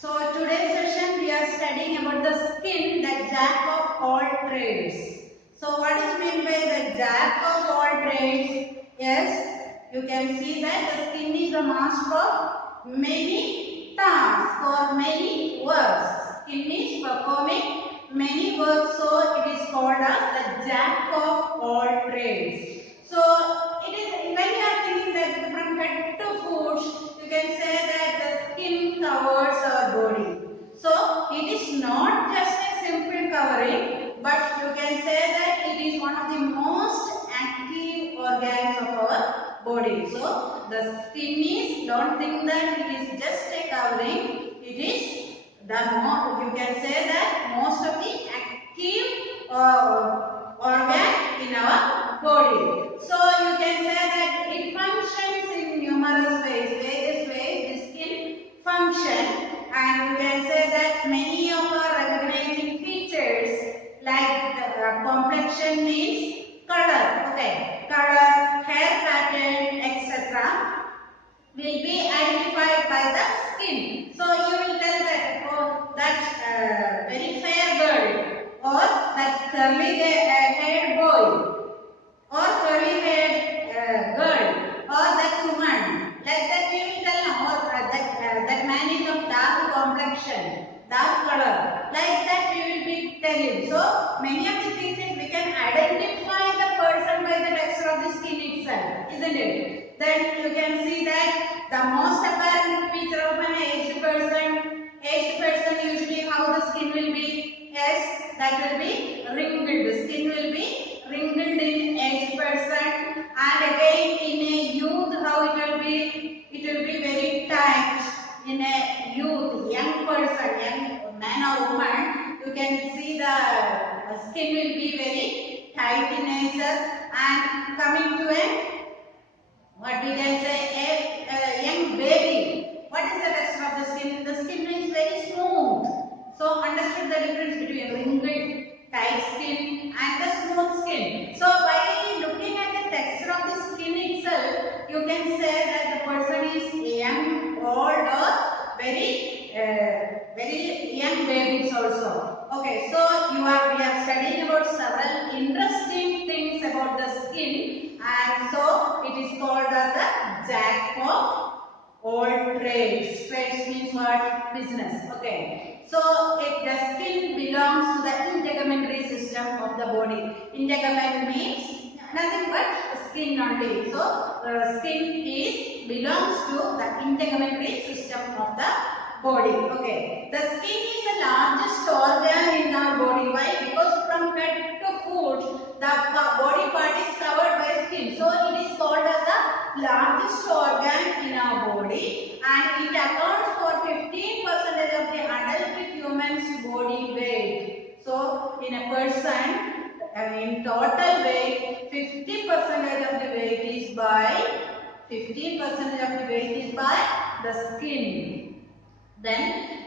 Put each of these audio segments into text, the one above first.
So today's session we are studying about the skin, the jack of all trades. So what is meant by the jack of all trades? Yes, you can see that the skin is the master of many tasks or many works. Skin is performing many works, so it is called as the jack of all trades. So it is when you are thinking that from head to foot, you can say that the skin covers our body. So it is not just a simple covering, but you can say that it is one of the most active organs of our body. So the skin is, don't think that it is just a covering. It is the more, you can say that most of the active organ in our body. So you can say that it functions in numerous ways. Various ways the skin function, and you can say that many of our recognizing features like the complexion means color, okay, color, hair pattern, etc. will be identified by the skin. So you will tell that, oh, that very fair girl, or that curly haired boy, or curly haired girl, or that woman. Like that we will tell, or that man is of dark complexion, dark color. Like that we will be telling. So many of the things that we can identify the person by the texture of the skin itself, isn't it? Then you can see that the most apparent feature of an aged person usually how the skin will be. Yes, that will be wrinkled. The skin will be wrinkled in aged person, and again in a youth how it will be? It will be very tight in a youth, young person, young man or woman. You can see the skin will be very tight in nature, and coming to a, what we can say, a young baby. What is the texture of the skin? The skin is very smooth. So understood the difference between wrinkled, tight skin and the smooth skin. So by looking at the texture of the skin itself, you can say that the person is young, old, or very young babies also. Okay, so we are studying about several interesting things about the skin, and so it is called as the jack of all trades. Trades means what? Business. Okay. So the skin belongs to the integumentary system of the body. Integument means nothing but skin only. So skin belongs to the integumentary system of the body. Okay. The skin is the largest organ in our body. Why? Because from head to foot, the body part is covered by skin. So it is called as the largest organ in our body, and it accounts for 15% of the adult human's body weight. So in a person, in total weight, 50% of the weight is by 15% of the weight is by the skin. Then,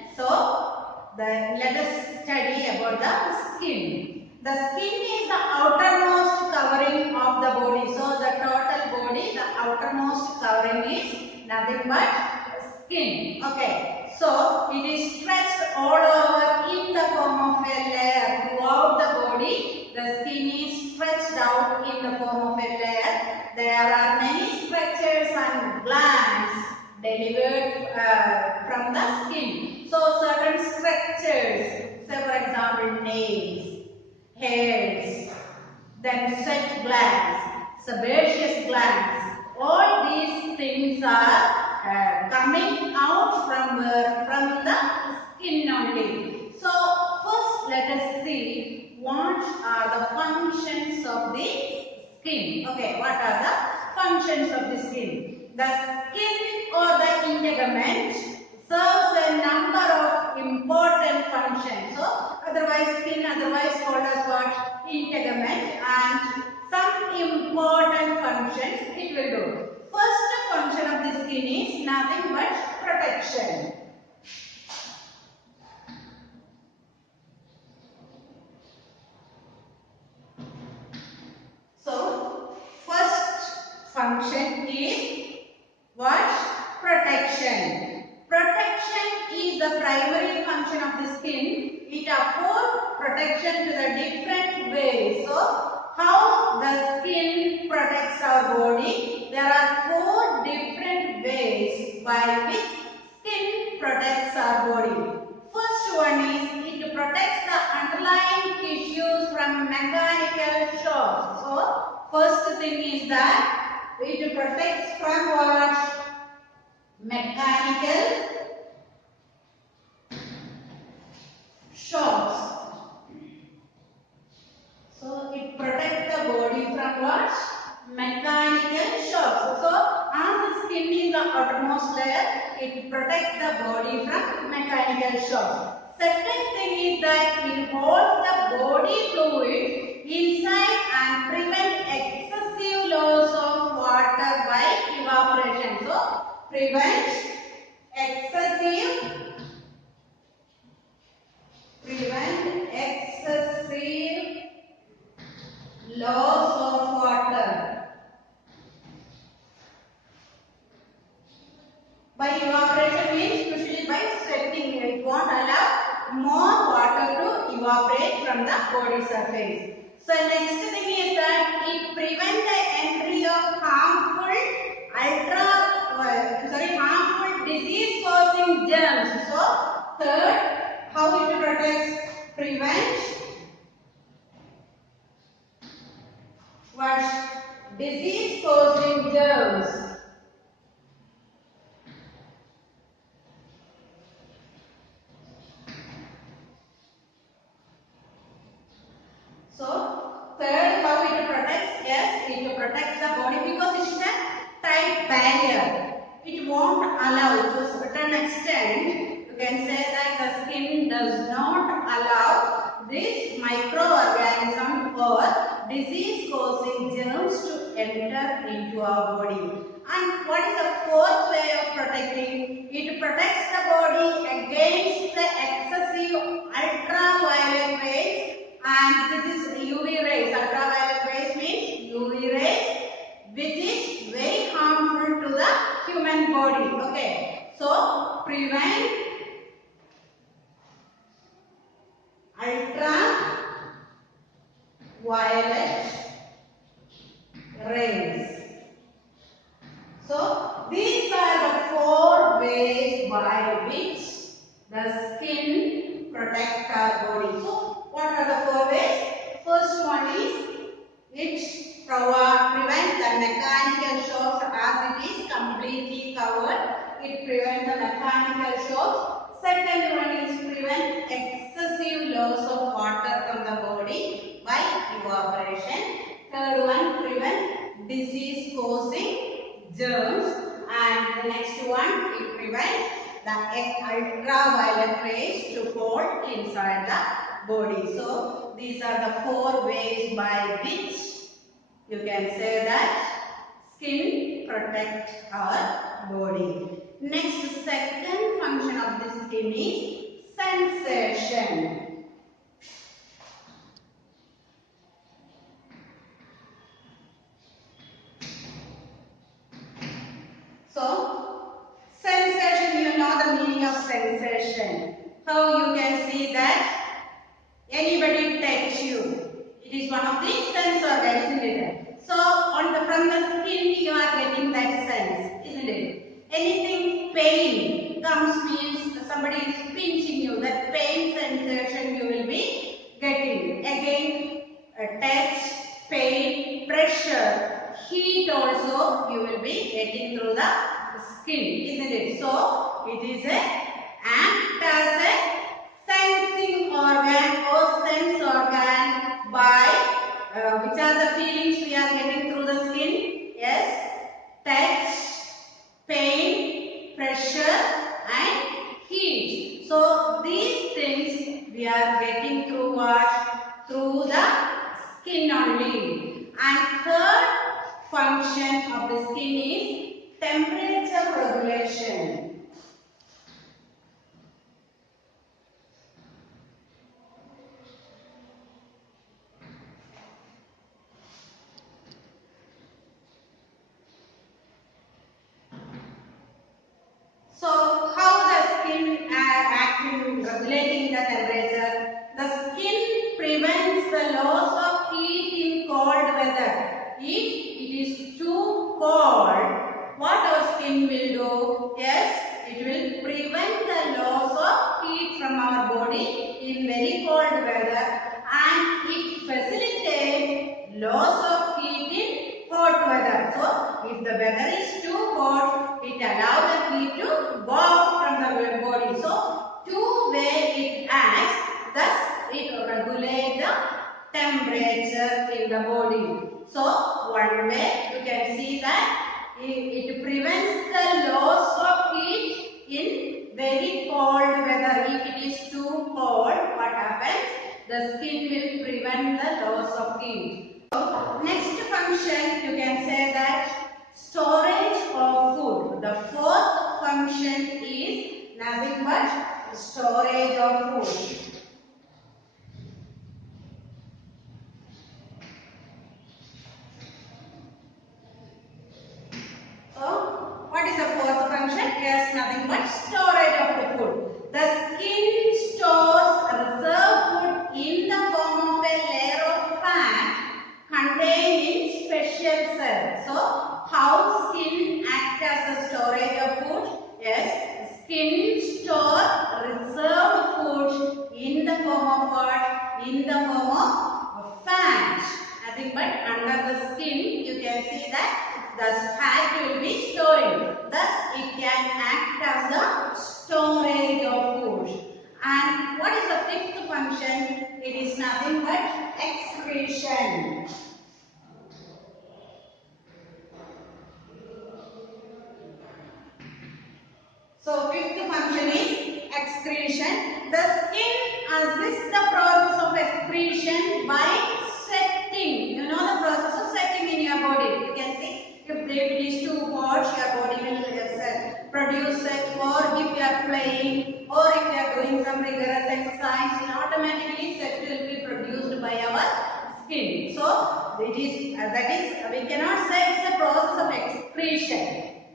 let us study about the skin. The skin is the outermost covering of the body. So the total body, the outermost covering is nothing but skin. Okay. So it is stretched all over in the form of a layer throughout the body. The skin is stretched out in the form of a layer. There are many structures and glands delivered from the skin. So certain structures, say for example nails, hairs, then sweat glands, sebaceous glands, all these things are coming out from where? From the skin only. So first let us see what are the functions of the skin. Okay, what are the functions of the skin? The skin or the integument serves a number of important functions. So otherwise skin, otherwise called as what? Integument, and some important functions it will do. First function of the skin is nothing but protection. So first function is what? Protection. Protection is the primary function of the skin. It affords protection to the different ways. So, how the skin protects our body? There are 4 different ways by which skin protects our body. First one is it protects the underlying tissues from mechanical shocks. So, first thing is that it protects from what? Mechanical shocks. So it protects the body from what? Mechanical shocks. So as the skin is the outermost layer, it protects the body from mechanical shocks. Second thing is that it holds the body fluid inside and prevents excessive loss of water by evaporation. So prevents excessive loss of water by evaporation means usually by sweating. It won't allow more water to evaporate from the body surface. So next thing is that it prevents the entry of harmful disease causing germs. So third, how it protects? Prevents what? Disease causing germs. So third, how it protects? Yes, it protects the body because it is a tight barrier. It won't allow, to a certain extent, you can say that the skin does not allow this microorganism or disease causing germs to enter into our body. And what is the fourth way of protecting? It protects the body against the excessive ultraviolet rays, and this is UV rays. Ultraviolet rays means UV rays, which is very harmful to the human body. Okay, so prevent ultraviolet rays. So these are the 4 ways by which the skin protects our body. So what are the 4 ways? First one is it prevents the mechanical shocks as it is completely covered. It prevents the mechanical shocks. Second one is prevent excessive loss of water from the body by evaporation. Third one, prevent disease causing germs. And the next one, it prevents the ultraviolet rays to fall inside the body. So these are the 4 ways by which you can say that skin protects our body. Next, second function of the skin is sensation. So, sensation, you know the meaning of sensation. How you can see that anybody touch you. It is one of the sense organs, isn't it? So, from the skin you are getting that sense, isn't it? Anything pain comes means somebody is pinching you. That pain sensation you will be getting. Again, touch, pain, pressure, heat also you will be getting through the skin, isn't it? So, it is act as a sensing organ or sense organ by which are the feelings we are getting through the skin? Yes, touch, pain, pressure and heat. So these things we are getting through what? Through the skin only. And third function of the skin is temperature regulation. So how the skin regulating the temperature. The skin prevents the loss of heat in cold weather. If it is too cold, what our skin will do? Yes, it will prevent the loss of heat from our body in very cold weather, and it facilitates loss of heat in hot weather. So, if the weather is too hot, it allows the heat to go out from the body. So, two-way it acts, thus it regulates the temperature in the body. So, one way you can see that it prevents the loss of heat in very cold weather. If it is too cold, what happens? The skin will prevent the loss of heat. So, next function you can say that storage of food. The fourth function is nothing but storage of food. So, what is the fourth function? Yes, nothing but storage of the food. The skin stores reserved food in the form of a layer of fat contained in special cells. So, how skin acts as a storage of food? Yes, skin store reserved food in the form of what? In the form of fat. Nothing but under the skin, you can see that the fat will be storing. Thus, it can act as the storage of food. And what is the fifth function? It is nothing but excretion. So, fifth function is excretion. The skin assists the process of excretion by sweating. You know the process of sweating in your body. You can see if it is too hot, your body will produce sweat, or if you are playing, or if you are doing some rigorous exercise, automatically sweat will be produced by our skin. So, it is that is we cannot say it's the process of excretion.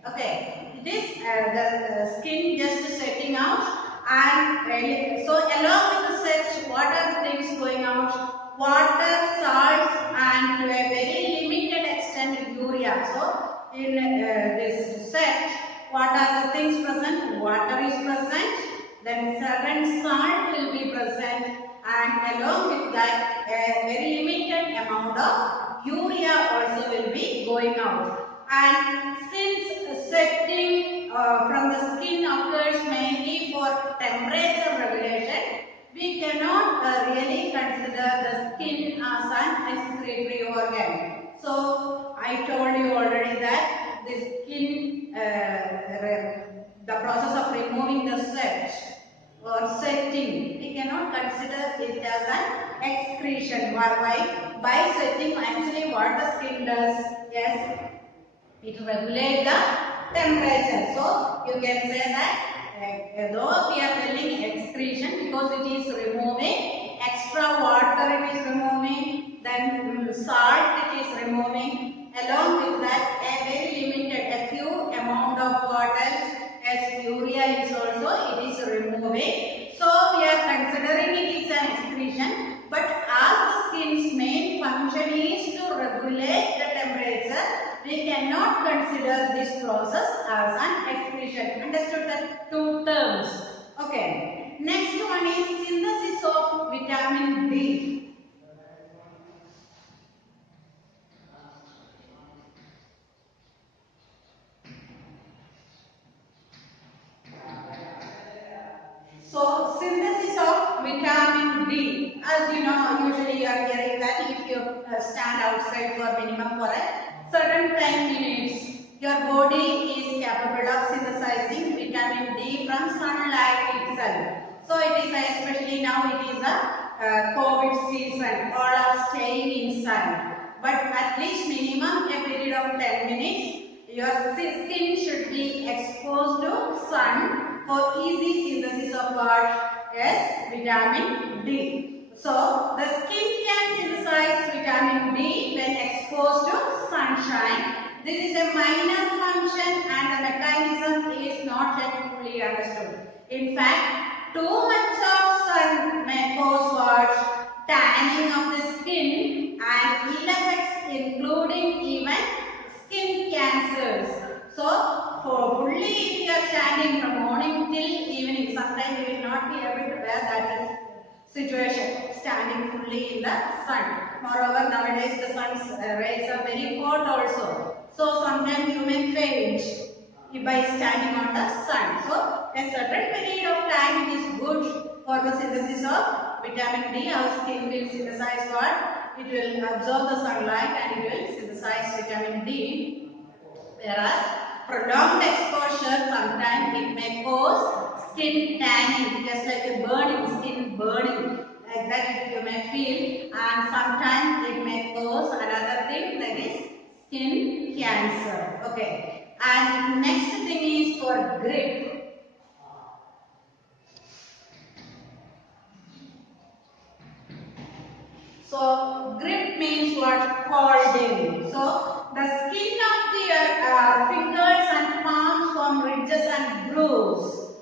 Okay, it is the skin just setting out, and so along with the set, what are the things going out? Water, salts, and to a very limited extent urea. So in this set, what are the things present? Water is present, then certain salt will be present, and along with that a very limited amount of urea also will be going out. And since sweating from the skin occurs mainly for temperature regulation, we cannot really consider the skin as an excretory organ. So, I told you already that the skin, the process of removing the sweat or sweating, we cannot consider it as an excretion. Why? By sweating, actually what the skin does, yes, it regulates the temperature. So, you can say that though we are telling excretion because it is removing extra water, it is removing, then salt it is removing, along with that a very limited, a few amount of water as urea is also it is removing. So, we are considering it is an excretion, but as the skin's main function is to regulate the temperature, we cannot consider this process as an excretion. Understood the two terms? Okay. Next one is synthesis of vitamin D. So, synthesis of vitamin D. As you know, usually you are hearing that if you stand outside for minimum for a certain 10 minutes, your body is capable of synthesizing vitamin D from sunlight itself. So, it is especially now it is a COVID season, all are staying inside. But at least minimum a period of 10 minutes, your skin should be exposed to sun for easy synthesis of what? Yes, vitamin D. So, the skin can synthesize vitamin D when exposed to sunshine. This is a minor function and the mechanism is not yet fully understood. In fact, too much of cause what? Tanning of the skin and ill effects including even skin cancers. So, for fully if you are standing from morning till evening, sometimes you will not be able to bear that situation, standing fully in the sun. Moreover, nowadays the sun's rays are very hot also. So, sometimes you may faint by standing on the sun. So, a certain period of time it is good for the synthesis of vitamin D. Our skin will synthesize what? It will absorb the sunlight and it will synthesize vitamin D. Whereas prolonged exposure sometimes it may cause skin tanning, just like a burning, skin burning, like that you may feel, and sometimes it may cause another thing, that is skin cancer. Okay. And next thing is for grip. So, grip means what? Holding. So, the skin of the fingers and palms form ridges and grooves,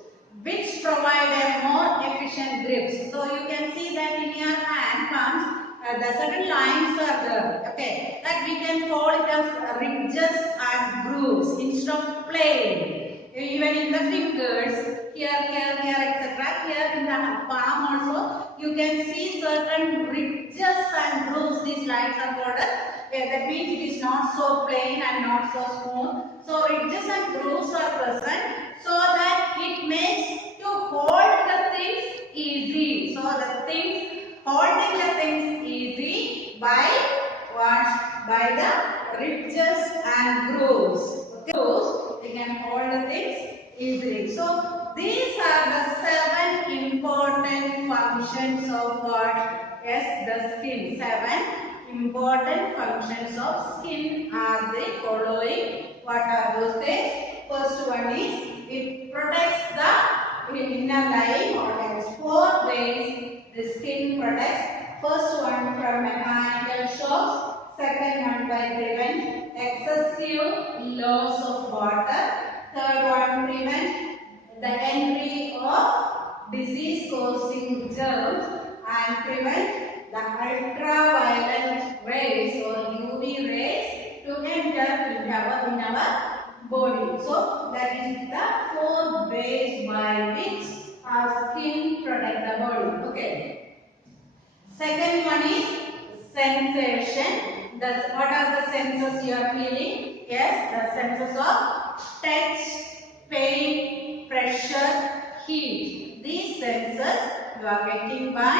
which provide a more efficient grip. So, you can see that in your hand palms, the certain lines are there. Okay, that we can call it as ridges and grooves instead of plain. Even in the fingers, here, etc. Here in the palm also, you can see certain ridges and grooves. These lines are called as, that means it is not so plain and not so smooth. So ridges and grooves are present so that it makes to hold the things easy. So the things, holding the things easy by what? By the ridges and grooves. Okay. Grooves, we can hold the things easily. So these are the 7 important functions of what? Yes, the skin. 7 important functions of skin are the following. What are those things? First one is it protects the inner lining, or there is 4 ways the skin protects. First one from mechanical shocks. Second one by prevent excessive loss of water. Third one, prevent the entry of disease causing germs and prevent the ultraviolet rays or UV rays to enter in our body. So that is the 4 ways by which our skin protect the body. Okay. Second one is sensation. That's what are the senses you are feeling? Yes, the senses of touch, pain, pressure, heat. These senses you are getting by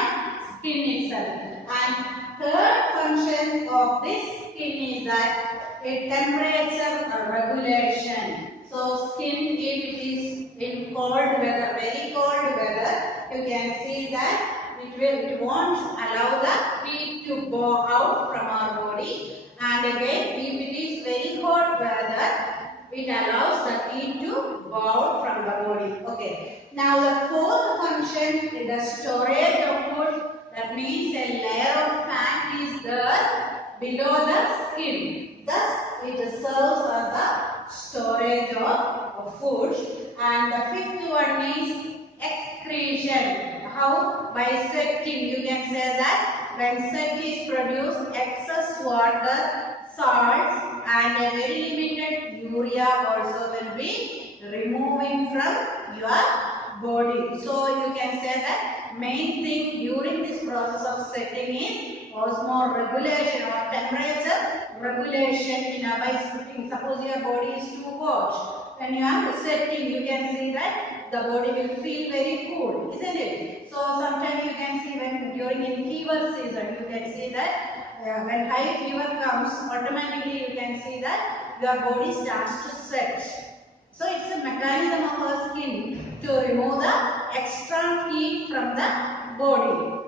skin itself. And third function of this skin is that a temperature regulation. So skin, if it is in cold weather, very cold weather, you can see that it won't allow the heat to go out from our body, and again if it is very hot weather, it allows the heat to go out from the body. Okay. Now the fourth function is the storage of food. That means a layer of fat is there below the skin. Thus it serves as the storage of food. And the fifth one is excretion. How? By sweating. You can say that when sweat is produced, excess water, salts and a very limited urea also will be removing from your body. So you can say that main thing during this process of sweating is osmoregulation or temperature regulation in our sweating. Suppose your body is too hot. When you are sweating, you can see that the body will feel very cool, isn't it? So sometimes you can see when during in fever season, you can see that when high fever comes, automatically you can see that your body starts to sweat. So it's a mechanism of our skin to remove the extra heat from the body.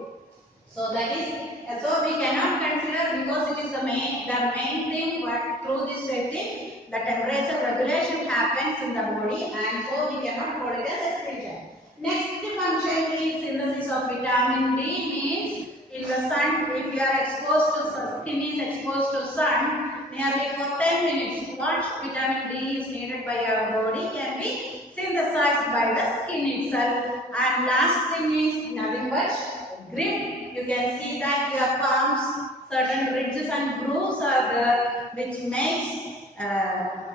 So that is, so we cannot consider, because it is the main thing what through this sweating, the temperature regulation happens in the body, and so we cannot call it as excretion. Next function is synthesis of vitamin D. Means in the sun, if you are exposed to sun, skin is exposed to sun nearly for 10 minutes, what vitamin D is needed by our body can be synthesized by the skin itself. And last thing is nothing but grip. You can see that your palms, certain ridges and grooves are there, which makes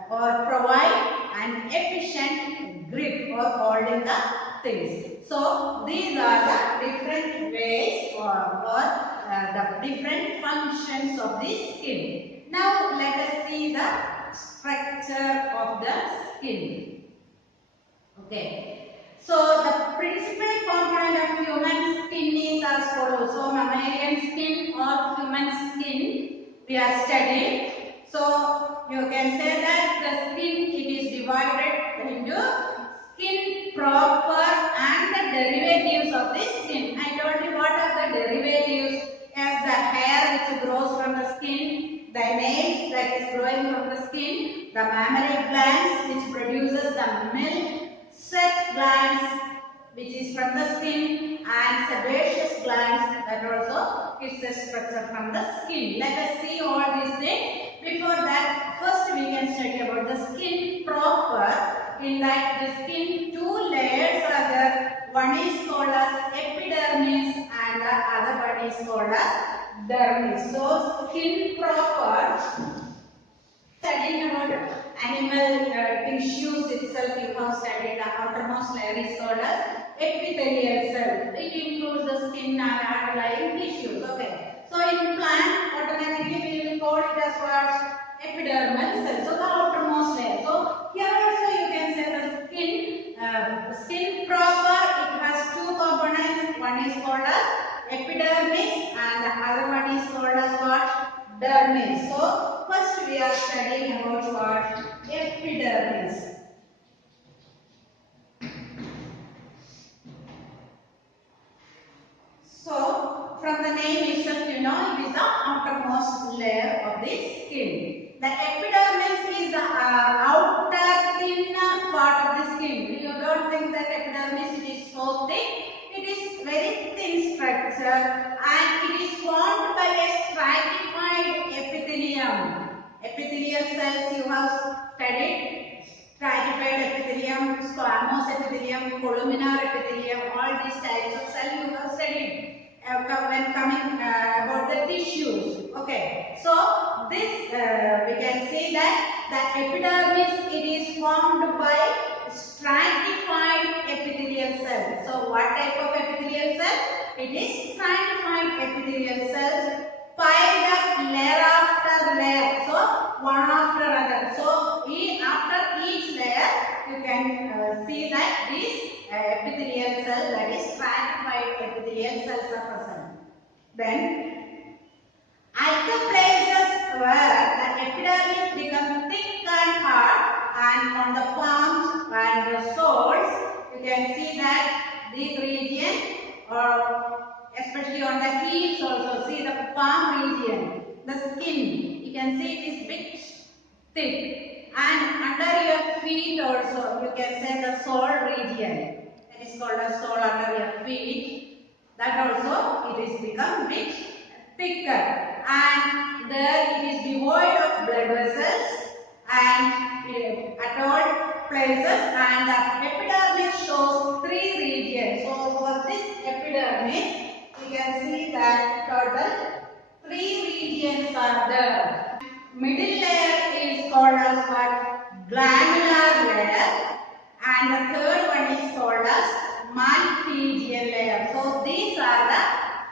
or provide an efficient grip or holding the things. So these are the different ways or the different functions of the skin. Now let us see the structure of the skin. Okay. So the principal component of human skin is as follows. So mammalian skin or human skin we are studying. So you can say that the skin it is divided into skin proper and the derivatives of the skin. I told you what are the derivatives as the hair which grows from the skin, the nails that is growing from the skin, the mammary glands which produces the milk, sweat glands which is from the skin, and sebaceous glands that also gives a structure from the skin. Let us see all these things. Before that, first we can study about the skin proper. In that the skin two layers are there. One is called as epidermis and the other one is called as dermis. So skin proper, studying about animal tissues itself, you have studied the outermost layer is called as epithelial cell. It includes the skin and underlying tissues. Okay. So in plant, automatically we will call it as what? Epidermal cell. So the outermost layer. So here also you can say the skin proper. It has two components. One is called as epidermis and the other one is called as what? Dermis. So first we are studying about what? Epidermis. So from the name itself you know it is the outermost layer of the skin. The epidermis is the outer thinner part of the skin. You don't think that epidermis is so thick. It is very thin structure and it is formed by a stratified epithelium. Epithelial cells you have studied. Stratified epithelium, squamous epithelium, columnar epithelium, all these types of cells you have studied when coming about the tissues. Okay, so this we can see that the epidermis it is formed by stratified epithelial cells. So what type of epithelial cell? It is stratified epithelial cells piled up layer after layer. So one after another. So after each layer you can see that these epithelial cells, that is stratified epithelial cells are present. Then at the places where the epidermis becomes thick and hard, and on the palms and the soles you can see that this region especially on the heels also, see the palm region, the skin, you can see it is bit thick, and under your feet also you can say the sole region, that is called as sole under your feet, that also it is become bit thicker, and there it is devoid of blood vessels and at all places, and the epidermis shows three regions. So for this epidermis you can see that total three regions are there. Middle layer is called as what? Granular layer, and the third one is called as malpighian layer. So these are the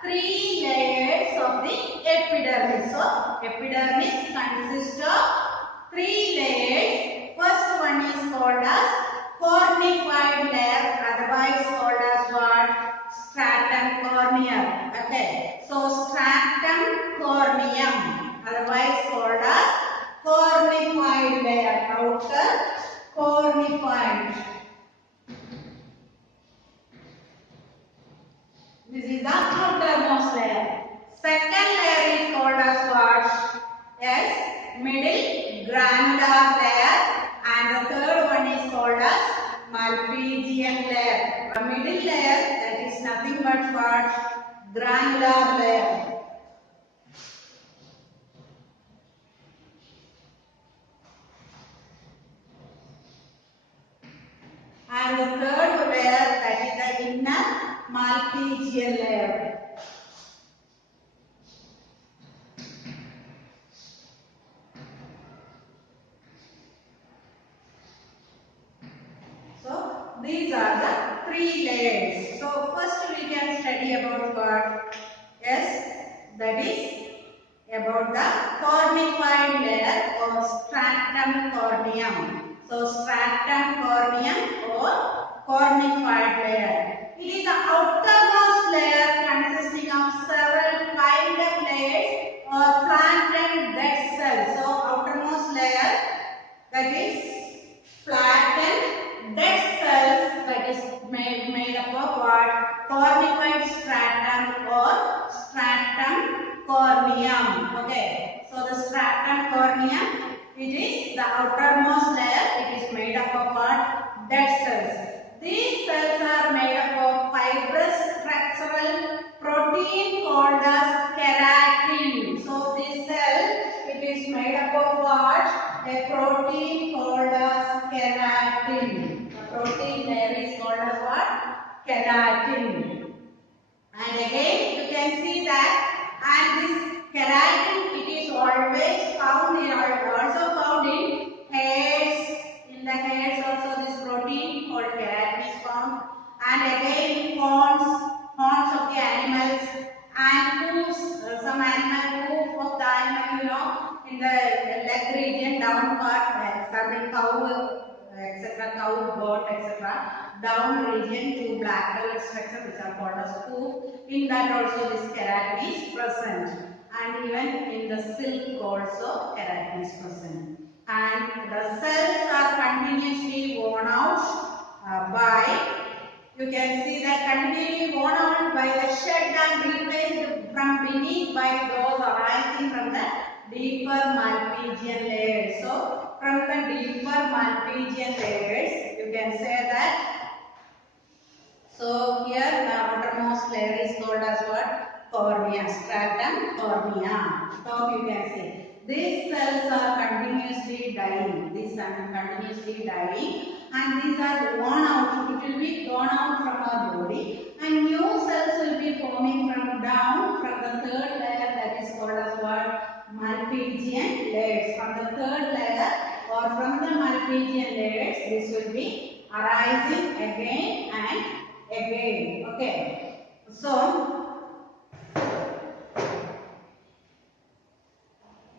three layers of the epidermis. So epidermis consists of three layers. First one is called as cornified layer, otherwise called as what? Stratum corneum. Okay. So stratum corneum, otherwise called as cornified layer, outer cornified. This is the outermost layer. Second layer is called as what? Yes, middle granular layer, and the third one is called as malpighian layer. The middle layer, that is nothing but what? Granular layer. And the third layer, that is the inner Malpighian layer. So these are the three layers. So first we can study about what? Yes, that is about the cornified layer or stratum corneum. So stratum corneum or cornified layer. It is the outermost layer consisting of several piled up layers or flattened dead cells. So outermost layer, that is flattened dead cells, that is made up of what? Cornified stratum or stratum corneum. Okay. So the stratum corneum, it is the outermost layer. It is made up of what? Dead cells. These cells are made up of fibrous structural protein called as keratin. So this cell, it is made up of what? A protein called as keratin. The protein layer is called as what? Keratin. And again you can see that, and this keratin, it is always found in, also found in hairs. In the hairs also this protein called keratin is found. And again in horns of the animals and hoofs, some animal hoof of the animal, in the leg region, down part, certain cow, etc., cow, goat, etc., down region to black color structure which are called as hoof. In that also this keratin is present, and even in the silk also keratin is present. And the cells are continuously worn out by, you can see that continually worn out by the shed and replaced from beneath by those arising from the deeper Malpighian layers. So from the deeper Malpighian layers, you can say that. So here the outermost layer is called as what? Cornea, stratum cornea. Top you can see. These cells are continuously dying. These are continuously dying, and these are worn out. It will be gone out from our body, and new cells will be forming from down from the third layer, that is called as what? Malpighian layers. From the third layer or from the Malpighian layers, this will be arising again and again. Okay. So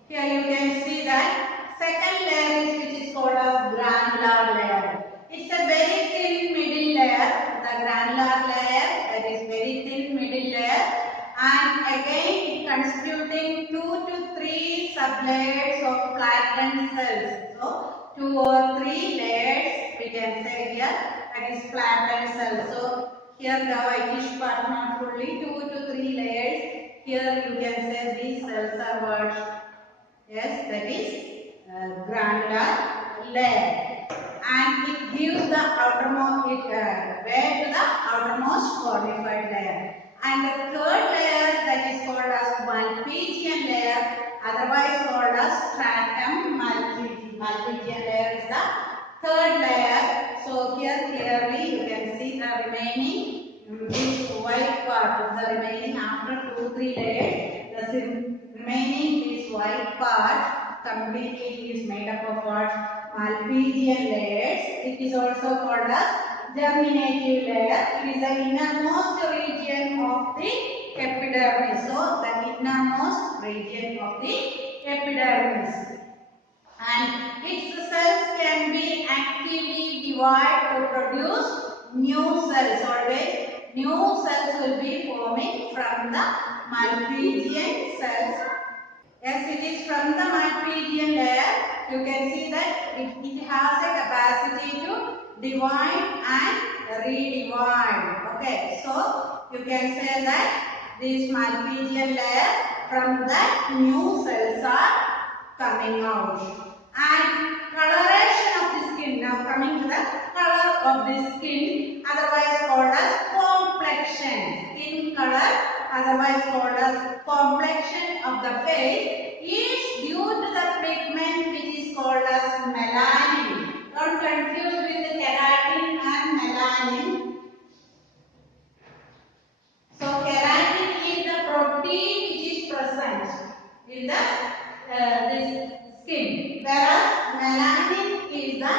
here you can see that second layer is which is called as granular layer. It's a very thin middle layer. The granular layer, that is very thin middle layer, and again constituting 2 to 3 sublayers of flattened cells. So 2 or 3 layers we can say here, that is flattened cells. So here the whitish part not fully, 2 to 3 layers. Here you can say these cells are what? Yes, that is granular layer, and it gives the outermost, way to the outermost cornified layer. And the third layer, that is called as Malpighian layer, otherwise called as stratum Malpighian. Malpighian layer is the third layer. So here clearly you can see the remaining, this white part, the remaining after 2-3 layers, the remaining this white part completely is made up of what? Malpighian layers. It is also called as germinative layer. It is the innermost region of the epidermis. So the innermost region of the epidermis. And its cells can be actively divided to produce new cells. Always new cells will be forming from the Malpighian cells. Yes, it is from the Malpighian layer. You can see that it has a capacity to divide and redivide. Okay, so you can say that this Malpighian layer, from that new cells are coming out. And coloration of the skin. Now coming to the color of the skin, otherwise called as complexion. Skin color, otherwise called as complexion of the face, is due to the pigment which is called as melanin. Don't confuse with the keratin and melanin. in the this skin. Whereas melanin is the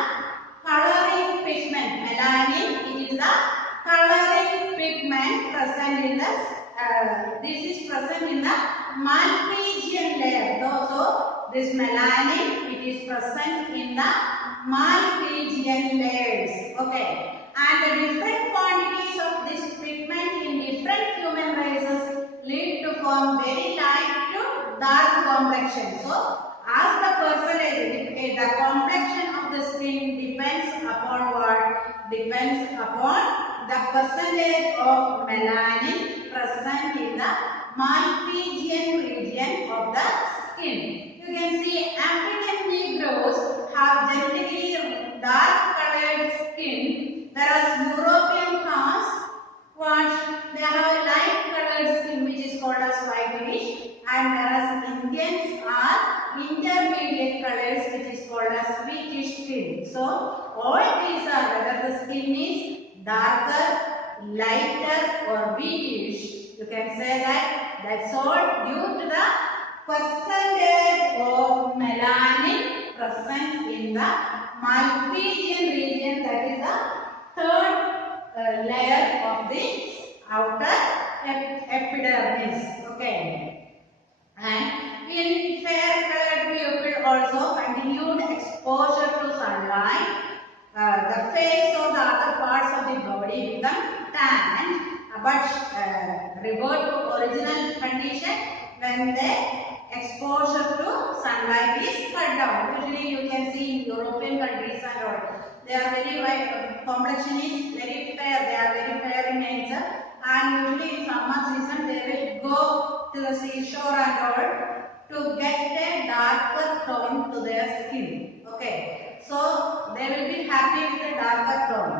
coloring pigment. Melanin, it is the coloring pigment present in the this is present in the Malpighian layer. So this melanin, it is present in the Malpighian layers. Okay. And the different quantities of this pigment in different human races lead to form very light to dark complexion. So, as the percentage, the complexion of the skin depends upon what? Depends upon the percentage of melanin present in the Malpighian region of the skin. You can see African Negroes have genetically dark colored skin, whereas European has what? They have a light colored skin which is called as whitish, and whereas Indians are intermediate colors which is called as sweetish skin. So all these are whether the skin is darker, lighter or wheatish. You can say that that's all due to the percentage of melanin present in the Malpighian region, that is the third layer of the outer epidermis. Okay. And in fair colored people also continued exposure to sunlight. The face or the other parts of the body become tanned, but revert to original condition when the exposure to sunlight is cut down. Usually you can see in European countries and all, they are very white, complexion is very fair, they are very fair in nature, and usually in summer season they will go to the seashore and all to get a darker tone to their skin. Okay, so they will be happy with a darker tone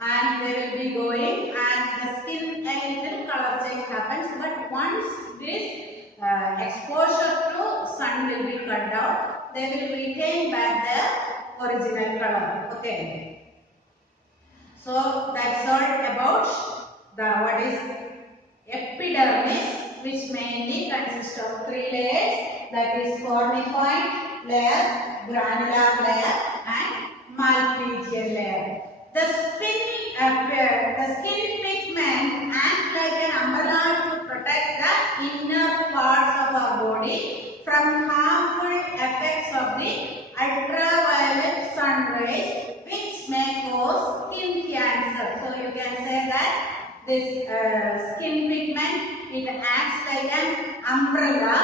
and they will be going, and the skin a little color change happens, but once this exposure to sun will be cut down, they will retain back their original color. Okay. So that's all about the what is epidermis, which mainly consists of three layers, that is cornicoid layer, granular layer and Malpighian layer. The skin pigment acts like an umbrella to protect the inner parts of our body from harmful effects of the ultraviolet sun rays, which may cause skin cancer. So you can say that this skin pigment, it acts like an umbrella,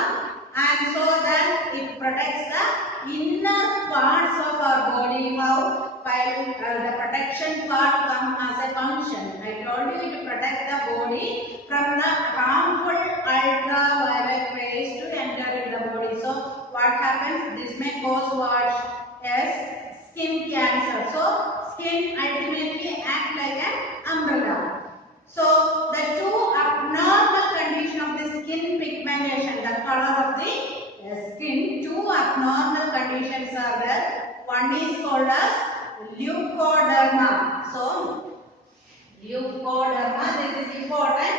and so that it protects the inner parts of our body. How? While the protection part comes as a function. I told you to protect the body from the harmful ultraviolet rays to enter in the body. So what happens? This may cause what? Yes, skin cancer. So skin ultimately act like an umbrella. So the two abnormal condition of the skin pigmentation, the color of the skin, two abnormal conditions are there. One is called as leukoderma. So leukoderma, this is important.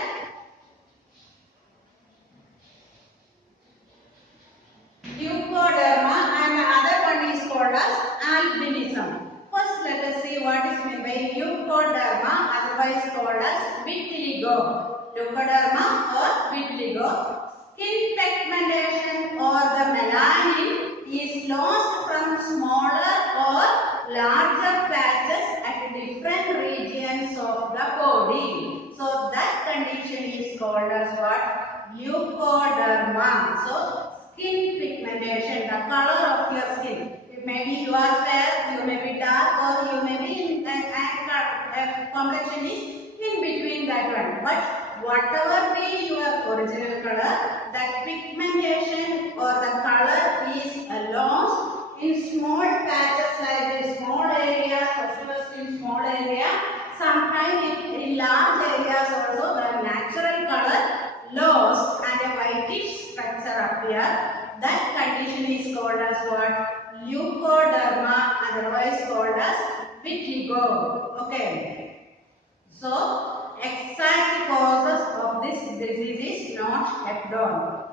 Leukoderma, and the other one is called as albinism. First, let us see what is meant by leukoderma, otherwise called as vitiligo. Leukoderma or vitiligo. Skin pigmentation or the melanin is lost from smaller or larger patches at different regions of the body. So that condition is called as what? Leukoderma. So skin pigmentation, the color of your skin. Maybe you are fair, you may be dark, or you may be in complexion is in between that one. But whatever be your original color, that pigmentation or the color is lost in small patches like this, small areas, first in small area, sometimes in large areas also the natural color lost and a whitish structure appear. That condition is called as what? Leukoderma, otherwise called as vitiligo. Okay. So exact causes of this disease is not yet known.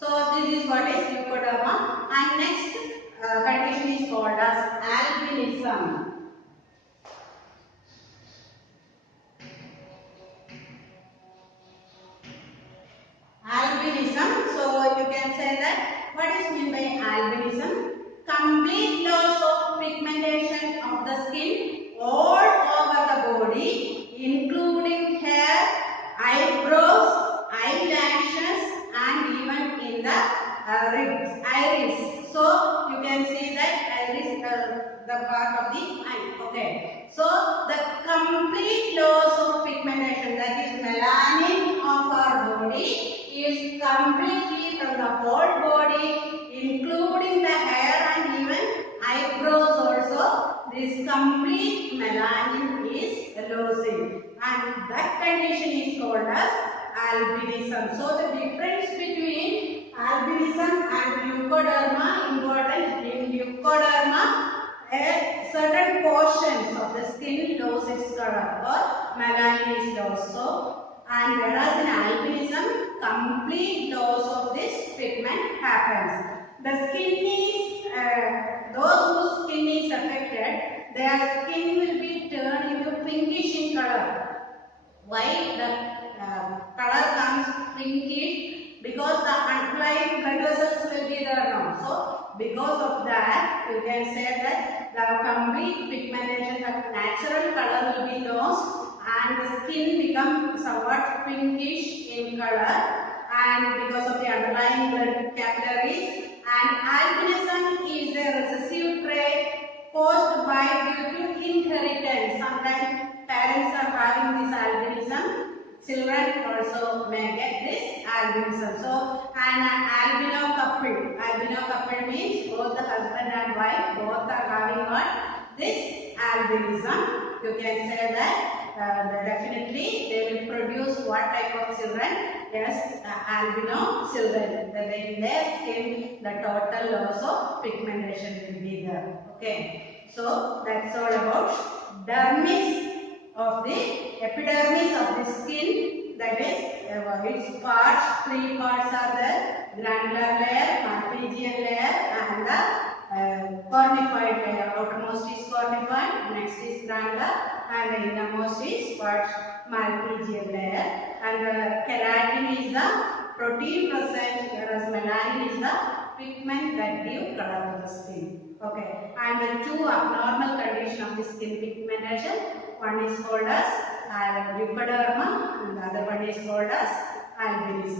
So this is what is leukoderma, and next condition is called as albinism. Albinism. So you can say that what is meant by albinism? Complete loss of pigmentation of the skin all over the body, including hair, eyebrows, eyelashes, and even in the iris. So you can see that iris, the part of the eye. Okay. So the complete loss of pigmentation, that is melanin of our body, is completely from the whole body, including the hair and even eyebrows also. This complete melanin is losing, and that condition is called as albinism. So the difference between albinism and leukoderma, important in leukoderma, a certain portions of the skin lose its color or melanin is lost. So, and whereas in albinism, complete loss of this pigment happens. The skin is, those whose skin is affected, their skin will be turned into pinkish in color. Why the color comes pinkish? Because the underlying blood vessels will be there now. So because of that, you can say that the complete pigmentation, the natural color will be lost, and the skin becomes somewhat pinkish in color, and because of the underlying blood capillaries. And albinism is a recessive trait caused by due to inheritance. Sometimes parents are having this albinism. Children also may get this albinism. So, an albino couple means both the husband and wife both are having what? This albinism. You can say that definitely they will produce what type of children? Yes, albino children. In their skin, the total loss of pigmentation will be there. Okay. So that's all about dermis of the epidermis of the skin, that is its parts. Three parts are there: granular layer, Malpighian layer, and the cornified layer. Outermost is cornified, next is granular, and the innermost is what? Malpighian layer. And the keratin is the protein present, whereas melanin is the pigment that give color to the skin. Okay, and the two abnormal condition of the skin pigmentation, one is called as leukoderma and the other one is called as albinism.